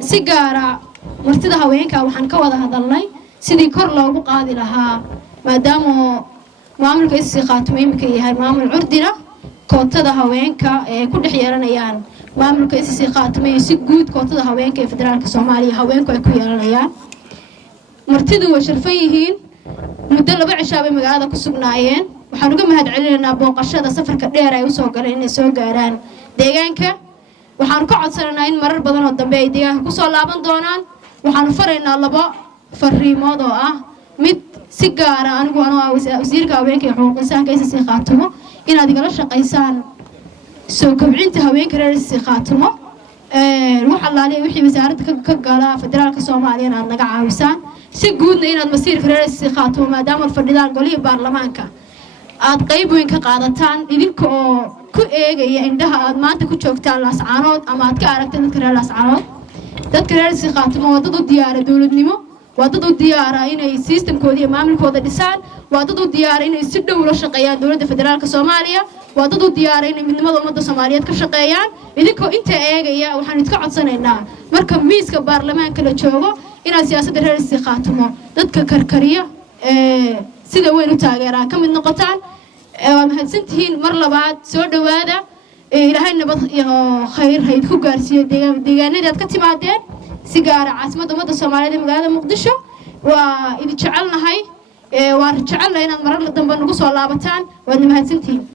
سيجارة مرتدها وينك وحن كوضها ضلني سيدي كرلا وقاضي لها ما داموا معامل كيسي خاتمين كي هاي معامل عردنا كوتدها وينك كل حيرنا يان معامل كيسي خاتمين سجود كوتدها وينك فدرالك الصومالي هوينك يكويرنا يان مرتدوا وشرفيهين مدة لبع شابي مقعدة كسبنايين وحنوقع مهد علينا بوقشة سفر كدير أي وسوق لأن سوق عران ديجانك وحنوقع عصرنا إن مرر بدن الدنبي ديجان كسر لابن دونان وحنفرنا لبا فري موضوع مد سيجارة أنا وزير كابين كحقوق إنسان كيس خاتمه إن هذه قلش قيسان سوق بعين تهوين كرر خاتمه روح الله عليه وحي وزارة كقلا فدرالك الصومالي أنا نقع عوسان سجودنا إن المسير كرر خاتمه ما دام الفردان قولي برلمانك aad qayb weyn ka qaadataan idinka oo ku eegaya indhaha aad maanta ku joogtaan laascaanood ama aad ka aragtaan dadka reer laascaanood dadka reer si qaatimo wadad u diyaara dawladnimo wadad u diyaara inay systemkooda iyo maamulkooda dhisaan wadad u diyaara inay si dhow la shaqeeyaan dawladda federaalka Soomaaliya wadad u diyaara inay midnimada ummadda Soomaaliyeed ka shaqeeyaan idinka inta eegaya waxaan idinka codsanaynaa marka miiska baarlamaanka la joogo inaad siyaasadda reer si qaatimo dadka karkariya sida weyn u taageeraa ka mid noqotaan mahadsantihiin mar labaad soo dhawaada ilaahay nabad iyo khayr hayd ku gaarsiiyo deegaanada aad ka timaadeen si gaar ah caasimadda ummadda Soomaaliyeed ee magaalada Muqdisho waa idin jecelnahay waan jecelnahay inaad marar dambe nagu soo laabataan waad mahadsantihiin